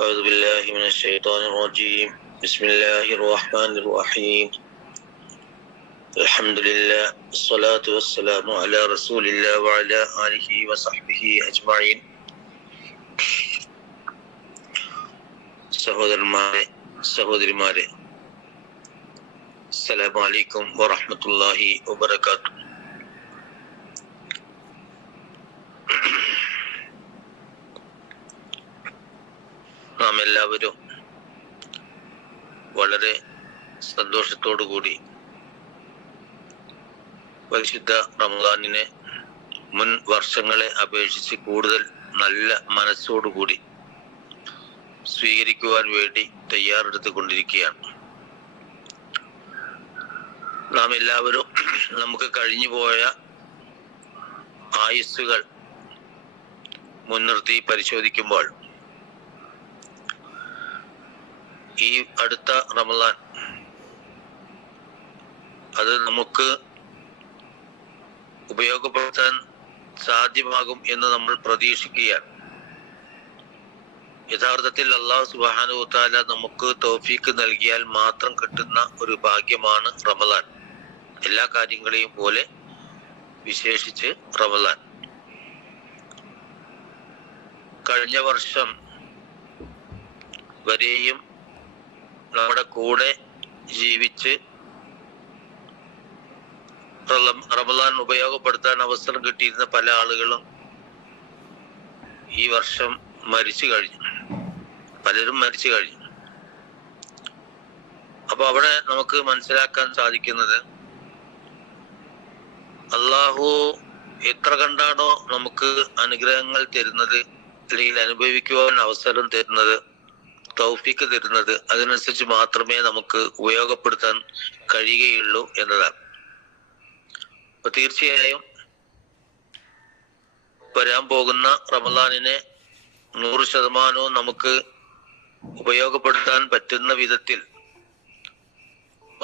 أعوذ بالله من الشيطان الرجيم. بسم الله الرحمن الرحيم. الحمد لله والصلاة والسلام على رسول الله وعلى آله وصحبه أجمعين. സഹോദരന്മാരെ അസ്സലാമു അലൈക്കും വറഹ്മത്തുള്ളാഹി വബറകാതുഹു. നാം എല്ലാവരും വളരെ സന്തോഷത്തോടു കൂടി പരിശുദ്ധ റമദാനിനെ മുൻ വർഷങ്ങളെ അപേക്ഷിച്ച് കൂടുതൽ നല്ല മനസ്സോടുകൂടി സ്വീകരിക്കുവാൻ വേണ്ടി തയ്യാറെടുത്തുകൊണ്ടിരിക്കുകയാണ്. നാം എല്ലാവരും നമുക്ക് കഴിഞ്ഞു പോയ ആയുസ്സുകൾ മുൻനിർത്തി പരിശോധിക്കുമ്പോൾ ഈ അടുത്ത റമദാൻ അത് നമുക്ക് ഉപയോഗപ്പെടുത്താൻ സാധ്യമാകും എന്ന് നമ്മൾ പ്രതീക്ഷിക്കുകയാണ്. യഥാർത്ഥത്തിൽ അല്ലാഹു സുബ്ഹാനഹു വ തആല നമുക്ക് തൗഫീഖ് നൽകിയാൽ മാത്രം കിട്ടുന്ന ഒരു ഭാഗ്യമാണ് റമദാൻ. എല്ലാ കാര്യങ്ങളെയും പോലെ വിശേഷിച്ച് റമദാൻ. കഴിഞ്ഞ വർഷം വരെയും നമ്മുടെ കൂടെ ജീവിച്ച് റമദാൻ ഉപയോഗപ്പെടുത്താൻ അവസരം കിട്ടിയിരുന്ന പല ആളുകളും ഈ വർഷം മരിച്ചു കഴിഞ്ഞു. പലരും മരിച്ചു കഴിഞ്ഞു. അപ്പൊ അവിടെ നമുക്ക് മനസ്സിലാക്കാൻ സാധിക്കുന്നത് അള്ളാഹു എത്ര കണ്ടാണോ നമുക്ക് അനുഗ്രഹങ്ങൾ തരുന്നത്, അല്ലെങ്കിൽ അനുഭവിക്കുവാൻ അവസരം തരുന്നത്, തൗഫീഖ് തരുന്നത്, അതിനനുസരിച്ച് മാത്രമേ നമുക്ക് ഉപയോഗപ്പെടുത്താൻ കഴിയുകയുള്ളൂ എന്നതാണ്. അപ്പൊ തീർച്ചയായും വരാൻ പോകുന്ന റമദാനിനെ 100% നമുക്ക് ഉപയോഗപ്പെടുത്താൻ പറ്റുന്ന വിധത്തിൽ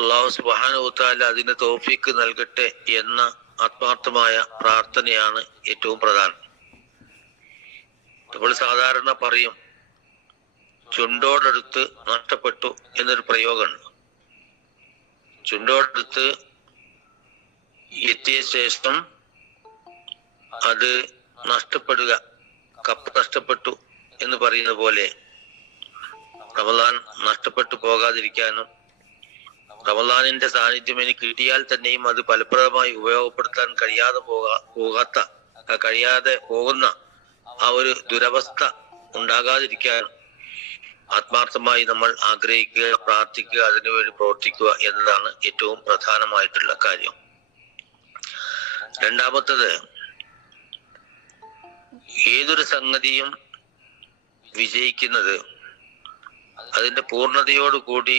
അല്ലാഹു സുബ്ഹാനഹു വ തആല അതിന് തൗഫീഖ് നൽകട്ടെ എന്ന ആത്മാർത്ഥമായ പ്രാർത്ഥനയാണ് ഏറ്റവും പ്രധാനം. നമ്മൾ സാധാരണ പറയും, ചുണ്ടോടടുത്ത് നഷ്ടപ്പെട്ടു എന്നൊരു പ്രയോഗമുണ്ട്. ചുണ്ടോടടുത്ത് എത്തിയ ശേഷം അത് നഷ്ടപ്പെടുക, കപ്പ് നഷ്ടപ്പെട്ടു എന്ന് പറയുന്ന പോലെ റമദാൻ നഷ്ടപ്പെട്ടു പോകാതിരിക്കാനും റമദാനിന്റെ സാന്നിധ്യം എനിക്ക് കിട്ടിയാൽ തന്നെയും അത് ഫലപ്രദമായി ഉപയോഗപ്പെടുത്താൻ കഴിയാതെ പോകുന്ന ആ ഒരു ദുരവസ്ഥ ഉണ്ടാകാതിരിക്കാനും ആത്മാർത്ഥമായി നമ്മൾ ആഗ്രഹിക്കുക, പ്രാർത്ഥിക്കുക, അതിനുവേണ്ടി പ്രവർത്തിക്കുക എന്നതാണ് ഏറ്റവും പ്രധാനമായിട്ടുള്ള കാര്യം. രണ്ടാമത്തത്, ഏതൊരു സംഗതിയും വിജയിക്കുന്നത് അതിന്റെ പൂർണ്ണതയോടുകൂടി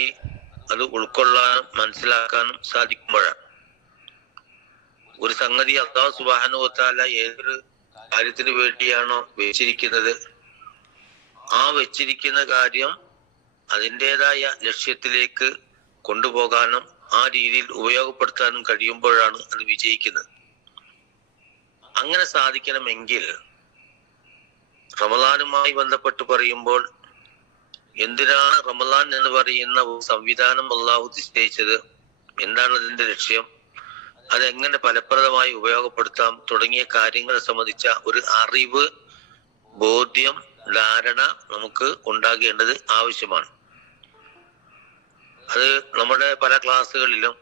അത് ഉൾക്കൊള്ളാനും മനസ്സിലാക്കാനും സാധിക്കുമ്പോഴാണ്. ഒരു സംഗതി അല്ലാഹു സുബ്ഹാനഹു വ തആല ഏതൊരു കാര്യത്തിന് വേണ്ടിയാണോ വെച്ചിരിക്കുന്നത്, ആ വെച്ചിരിക്കുന്ന കാര്യം അതിൻ്റെതായ ലക്ഷ്യത്തിലേക്ക് കൊണ്ടുപോകാനും ആ രീതിയിൽ ഉപയോഗപ്പെടുത്താനും കഴിയുമ്പോഴാണ് അത് വിജയിക്കുന്നത്. അങ്ങനെ സാധിക്കണമെങ്കിൽ റമദാനുമായി ബന്ധപ്പെട്ട് പറയുമ്പോൾ എന്തിനാണ് റമദാൻ എന്ന് പറയുന്ന സംവിധാനം അല്ലാഹു നിശ്ചയിച്ചത്, എന്താണ് അതിന്റെ ലക്ഷ്യം, അതെങ്ങനെ ഫലപ്രദമായി ഉപയോഗപ്പെടുത്താം തുടങ്ങിയ കാര്യങ്ങളെ സംബന്ധിച്ച ഒരു അറിവ്, ബോധ്യം, ധാരണ നമുക്ക് ഉണ്ടാകേണ്ടത് ആവശ്യമാണ്. അത് നമ്മുടെ പല ക്ലാസ്സുകളിലും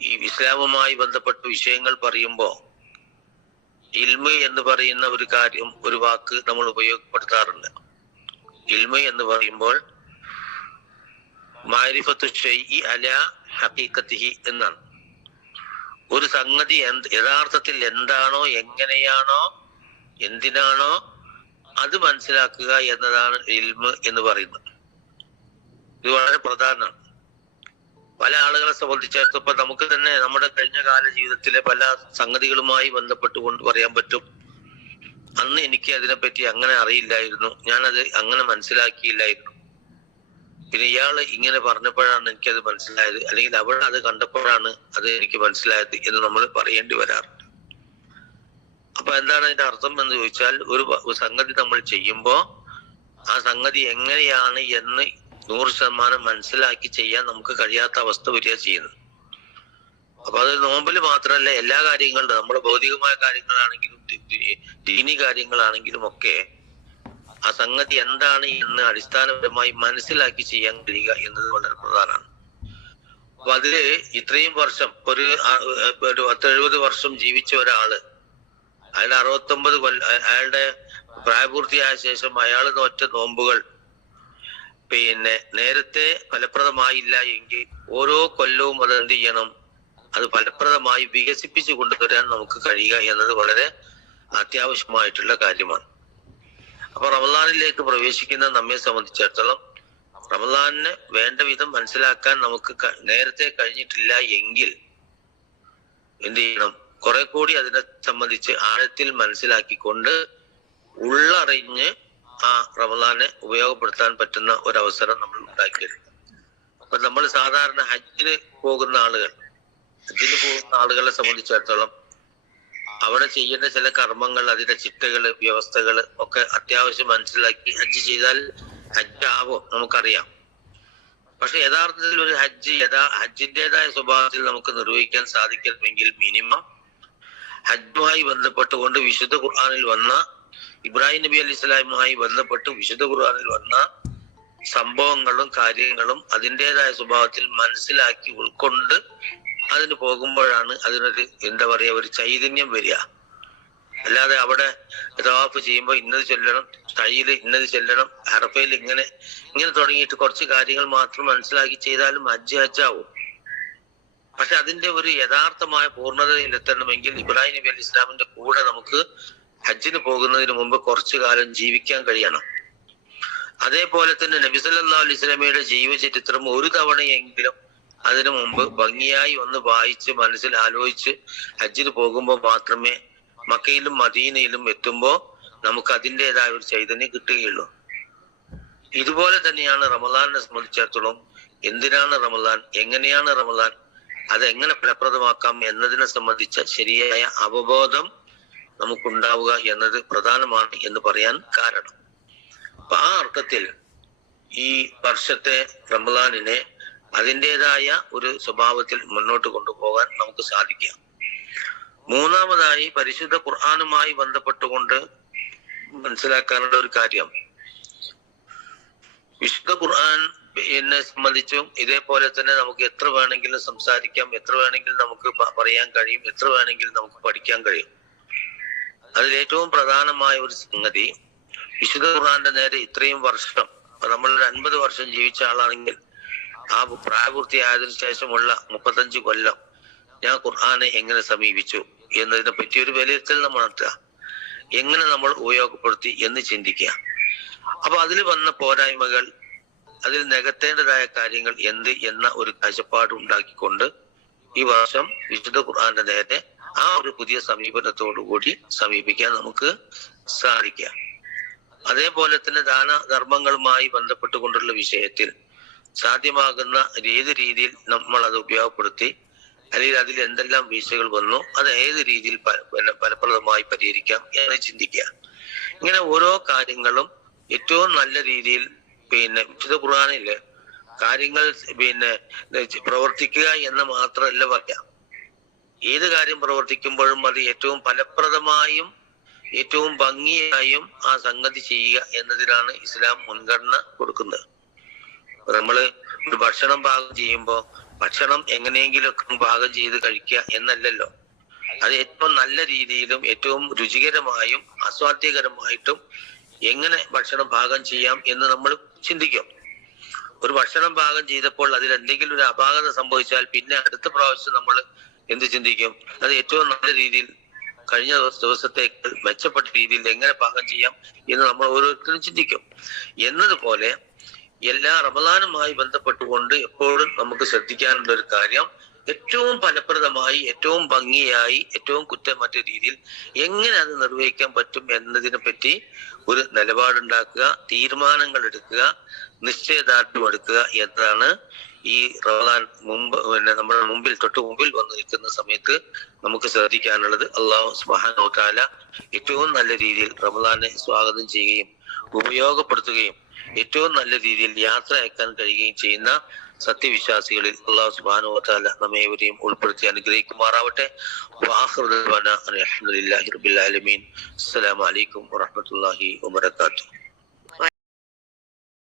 ഈ ഇസ്ലാമുമായി ബന്ധപ്പെട്ട വിഷയങ്ങൾ പറയുമ്പോൾ ഇൽമ് എന്ന് പറയുന്ന ഒരു കാര്യം, ഒരു വാക്ക് നമ്മൾ ഉപയോഗപ്പെടുത്താറുണ്ട്. ഇൽമ് എന്ന് പറയുമ്പോൾ മാരിഫത്തു ശൈഇ അലാ ഹഖീഖത്തിഹി എന്നാണ്. ഒരു സംഗതി യഥാർത്ഥത്തിൽ എന്താണോ, എങ്ങനെയാണോ, എന്തിനാണോ അത് മനസ്സിലാക്കുക എന്നതാണ് ഇൽമ് എന്ന് പറയുന്നത്. ഇത് വളരെ പ്രധാനമാണ്. പല ആളുകളെ സംബന്ധിച്ചിടത്തോളം നമുക്ക് തന്നെ നമ്മുടെ കഴിഞ്ഞ കാല ജീവിതത്തിലെ പല സംഗതികളുമായി ബന്ധപ്പെട്ടുകൊണ്ട് പറയാൻ പറ്റും, അന്ന് എനിക്ക് അതിനെപ്പറ്റി അങ്ങനെ അറിയില്ലായിരുന്നു, ഞാനത് അങ്ങനെ മനസ്സിലാക്കിയില്ലായിരുന്നു, പിന്നെ ഇയാള് ഇങ്ങനെ പറഞ്ഞപ്പോഴാണ് എനിക്കത് മനസ്സിലായത്, അല്ലെങ്കിൽ അവൾ അത് കണ്ടപ്പോഴാണ് അത് എനിക്ക് മനസ്സിലായത് എന്ന് നമ്മൾ പറയേണ്ടി വരാറുണ്ട്. അപ്പൊ എന്താണ് അതിന്റെ അർത്ഥം എന്ന് ചോദിച്ചാൽ, ഒരു സംഗതി നമ്മൾ ചെയ്യുമ്പോൾ ആ സംഗതി എങ്ങനെയാണ് എന്ന് 100% മനസ്സിലാക്കി ചെയ്യാൻ നമുക്ക് കഴിയാത്ത അവസ്ഥ വരിക ചെയ്യുന്നത്. അപ്പൊ അത് നോമ്പിൽ മാത്രമല്ല, എല്ലാ കാര്യങ്ങളിലും, നമ്മുടെ ഭൗതികമായ കാര്യങ്ങളാണെങ്കിലും ദീനി കാര്യങ്ങളാണെങ്കിലും ഒക്കെ ആ സംഗതി എന്താണ് എന്ന് അടിസ്ഥാനപരമായി മനസ്സിലാക്കി ചെയ്യാൻ കഴിയുക എന്നത് വളരെ പ്രധാനമാണ്. അപ്പൊ അതില് ഇത്രയും വർഷം ഒരു 70 വർഷം ജീവിച്ച ഒരാള്, അയാളുടെ 69 കൊല്ലം, അയാളുടെ പ്രായപൂർത്തിയായ ശേഷം അയാൾ നോറ്റ നോമ്പുകൾ നേരത്തെ ഫലപ്രദമായില്ല എങ്കിൽ ഓരോ കൊല്ലവും അത് എന്ത് ചെയ്യണം, അത് ഫലപ്രദമായി വികസിപ്പിച്ചു കൊണ്ടുവരാൻ നമുക്ക് കഴിയുക എന്നത് വളരെ അത്യാവശ്യമായിട്ടുള്ള കാര്യമാണ്. അപ്പൊ റമദാനിലേക്ക് പ്രവേശിക്കുന്ന നമ്മെ സംബന്ധിച്ചിടത്തോളം റമദാനിന് വേണ്ട വിധം മനസ്സിലാക്കാൻ നമുക്ക് നേരത്തെ കഴിഞ്ഞിട്ടില്ല എങ്കിൽ എന്ത് ചെയ്യണം, കുറെ കൂടി അതിനെ സംബന്ധിച്ച് ആഴത്തിൽ മനസ്സിലാക്കിക്കൊണ്ട് ഉള്ളറിഞ്ഞ് ആ റമദാനെ ഉപയോഗപ്പെടുത്താൻ പറ്റുന്ന ഒരവസരം നമ്മൾ ഉണ്ടാക്കിയെടുക്കും. അപ്പൊ നമ്മൾ സാധാരണ ഹജ്ജിന് പോകുന്ന ആളുകളെ സംബന്ധിച്ചിടത്തോളം അവിടെ ചെയ്യേണ്ട ചില കർമ്മങ്ങൾ, അതിന്റെ ചിട്ടകള്, വ്യവസ്ഥകള് ഒക്കെ അത്യാവശ്യം മനസ്സിലാക്കി ഹജ്ജ് ചെയ്താൽ ഹജ്ജാവും നമുക്കറിയാം. പക്ഷെ യഥാർത്ഥത്തിൽ ഒരു ഹജ്ജിന്റേതായ സ്വഭാവത്തിൽ നമുക്ക് നിർവഹിക്കാൻ സാധിക്കണമെങ്കിൽ മിനിമം ഹജ്ജുമായി ബന്ധപ്പെട്ടുകൊണ്ട് വിശുദ്ധ ഖുർആനിൽ വന്ന, ഇബ്രാഹിം നബി അലൈഹി സ്വലാമുമായി ബന്ധപ്പെട്ട് വിശുദ്ധ ഖുർആനിൽ വന്ന സംഭവങ്ങളും കാര്യങ്ങളും അതിൻ്റെതായ സ്വഭാവത്തിൽ മനസ്സിലാക്കി ഉൾക്കൊണ്ട് അതിന് പോകുമ്പോഴാണ് അതിനൊരു എന്താ പറയാ, ഒരു ചൈതന്യം വരിക. അല്ലാതെ അവിടെ തവാഫ് ചെയ്യുമ്പോൾ ഇന്നത് ചൊല്ലണം, കയ്യില് ഇന്നത് ചൊല്ലണം, അറഫയിൽ ഇങ്ങനെ തുടങ്ങിയിട്ട് കുറച്ച് കാര്യങ്ങൾ മാത്രം മനസ്സിലാക്കി ചെയ്താലും ഹജ്ജാവും. പക്ഷെ അതിന്റെ ഒരു യഥാർത്ഥമായ പൂർണ്ണതയിലെത്തണമെങ്കിൽ ഇബ്രാഹിം നബി അലൈഹി ഇസ്ലാമിന്റെ കൂടെ നമുക്ക് ഹജ്ജിന് പോകുന്നതിന് മുമ്പ് കുറച്ചു കാലം ജീവിക്കാൻ കഴിയണം. അതേപോലെ തന്നെ നബി സല്ലല്ലാഹു അലൈഹി വസല്ലമയുടെ ജീവചരിത്രം ഒരു തവണയെങ്കിലും അതിനു മുമ്പ് ഭംഗിയായി ഒന്ന് വായിച്ച് മനസ്സിൽ ആലോചിച്ച് ഹജ്ജിന് പോകുമ്പോൾ മാത്രമേ മക്കയിലും മദീനയിലും എത്തുമ്പോൾ നമുക്ക് അതിൻ്റെതായ ഒരു ചൈതന്യം കിട്ടുകയുള്ളൂ. ഇതുപോലെ തന്നെയാണ് റമദാനിനെ സംബന്ധിച്ചിടത്തോളം. എന്തിനാണ് റമദാൻ, എങ്ങനെയാണ് റമദാൻ, അതെങ്ങനെ ഫലപ്രദമാക്കാം എന്നതിനെ സംബന്ധിച്ച ശരിയായ അവബോധം നമുക്കുണ്ടാവുക എന്നത് പ്രധാനമാണ് എന്ന് പറയാൻ കാരണം. അപ്പൊ ആ അർത്ഥത്തിൽ ഈ വർഷത്തെ റമദാനിനെ അതിൻ്റെതായ ഒരു സ്വഭാവത്തിൽ മുന്നോട്ട് കൊണ്ടുപോകാൻ നമുക്ക് സാധിക്കാം. മൂന്നാമതായി പരിശുദ്ധ ഖുർആനുമായി ബന്ധപ്പെട്ടുകൊണ്ട് മനസ്സിലാക്കാനുള്ള ഒരു കാര്യം, വിശുദ്ധ ഖുർആൻ എന്നെ സംബന്ധിച്ചും ഇതേപോലെ തന്നെ നമുക്ക് എത്ര വേണമെങ്കിലും സംസാരിക്കാം, എത്ര വേണമെങ്കിലും നമുക്ക് പറയാൻ കഴിയും, എത്ര വേണമെങ്കിലും നമുക്ക് പഠിക്കാൻ കഴിയും. അതിലേറ്റവും പ്രധാനമായ ഒരു സംഗതി, വിശുദ്ധ ഖുർആന്റെ നേരെ ഇത്രയും വർഷം, നമ്മളൊരു 50 വർഷം ജീവിച്ച ആളാണെങ്കിൽ ആ പ്രായപൂർത്തിയായതിനു ശേഷമുള്ള 35 കൊല്ലം ഞാൻ ഖുർആനെ എങ്ങനെ സമീപിച്ചു എന്നതിനെ പറ്റി ഒരു വിലയിരുത്തൽ നമ്മൾ നടത്തുക, എങ്ങനെ നമ്മൾ ഉപയോഗപ്പെടുത്തി എന്ന് ചിന്തിക്കുക. അപ്പൊ അതിൽ വന്ന പോരായ്മകൾ, അതിൽ നികത്തേണ്ടതായ കാര്യങ്ങൾ എന്ത് എന്ന ഒരു കാഴ്ചപ്പാട് ഉണ്ടാക്കിക്കൊണ്ട് ഈ വർഷം വിശുദ്ധ ഖുർആന്റെ നേരെ ആ ഒരു പുതിയ സമീപനത്തോടുകൂടി സമീപിക്കാൻ നമുക്ക് സാധിക്കുക. അതേപോലെ തന്നെ ദാനധർമ്മങ്ങളുമായി ബന്ധപ്പെട്ടുകൊണ്ടുള്ള വിഷയത്തിൽ സാധ്യമാകുന്ന ഏത് രീതിയിൽ നമ്മൾ അത് ഉപയോഗപ്പെടുത്തി, അല്ലെങ്കിൽ അതിൽ എന്തെല്ലാം വീഴ്ചകൾ വന്നു, അത് ഏത് രീതിയിൽ ഫലപ്രദമായി പരിഹരിക്കാം എന്ന് ചിന്തിക്കുക. ഇങ്ങനെ ഓരോ കാര്യങ്ങളും ഏറ്റവും നല്ല രീതിയിൽ വിശുദ്ധ ഖുർആനില് കാര്യങ്ങൾ പ്രവർത്തിക്കുക എന്ന് മാത്രമല്ല പറയാം. ഏത് കാര്യം പ്രവർത്തിക്കുമ്പോഴും അത് ഏറ്റവും ഫലപ്രദമായും ഏറ്റവും ഭംഗിയായും ആ സംഗതി ചെയ്യുക എന്നതിനാണ് ഇസ്ലാം മുൻഗണന കൊടുക്കുന്നത്. നമ്മള് ഒരു ഭക്ഷണം പാകം ചെയ്യുമ്പോൾ ഭക്ഷണം എങ്ങനെയെങ്കിലൊക്കെ പാകം ചെയ്ത് കഴിക്കുക എന്നല്ലല്ലോ, അത് ഏറ്റവും നല്ല രീതിയിലും ഏറ്റവും രുചികരമായും ആസ്വാദ്യകരമായിട്ടും എങ്ങനെ ഭക്ഷണം പാകം ചെയ്യാം എന്ന് നമ്മൾ ചിന്തിക്കും. ഒരു ഭക്ഷണം പാകം ചെയ്തപ്പോൾ അതിൽ എന്തെങ്കിലും ഒരു അപാകത സംഭവിച്ചാൽ പിന്നെ അടുത്ത പ്രാവശ്യം നമ്മൾ എന്ത് ചിന്തിക്കും, അത് ഏറ്റവും നല്ല രീതിയിൽ കഴിഞ്ഞ ദിവസത്തേക്ക് മെച്ചപ്പെട്ട രീതിയിൽ എങ്ങനെ പാകം ചെയ്യാം എന്ന് നമ്മൾ ഓരോരുത്തരും ചിന്തിക്കും. എന്നതുപോലെ എല്ലാ റമദാനുമായി ബന്ധപ്പെട്ടുകൊണ്ട് എപ്പോഴും നമുക്ക് ശ്രദ്ധിക്കാനുള്ള ഒരു കാര്യം, ഏറ്റവും ഫലപ്രദമായി ഏറ്റവും ഭംഗിയായി ഏറ്റവും കുറ്റമറ്റ രീതിയിൽ എങ്ങനെ അത് നിർവഹിക്കാൻ പറ്റും എന്നതിനെ പറ്റി ഒരു നിലപാടുണ്ടാക്കുക, തീരുമാനങ്ങൾ എടുക്കുക, നിശ്ചയദാർഢ്യം എടുക്കുക എന്നതാണ് ഈ റമദാൻ നമ്മുടെ തൊട്ട് മുമ്പിൽ വന്നു നിൽക്കുന്ന സമയത്ത് നമുക്ക് ശ്രദ്ധിക്കാനുള്ളത്. അല്ലാഹു സുബ്ഹാനഹു വ തആല ഏറ്റവും നല്ല രീതിയിൽ റമദാനെ സ്വാഗതം ചെയ്യുകയും ഉപയോഗപ്പെടുത്തുകയും ഏറ്റവും നല്ല രീതിയിൽ യാത്ര അയക്കാൻ കഴിയുകയും ചെയ്യുന്ന സത്യവിശ്വാസികളിൽ അല്ലാഹു സുബ്ഹാനഹു വ തആല നമ്മേവരെയും ഉൾപ്പെടുത്തി അനുഗ്രഹിക്കുമാറാവട്ടെ. വആഖിറു ദഅ്വാനാ അൽഹംദുലില്ലാഹി റബ്ബിൽ ആലമീൻ. അസ്സലാമു അലൈക്കും വറഹ്മത്തുള്ളാഹി വബറകാതുഹു.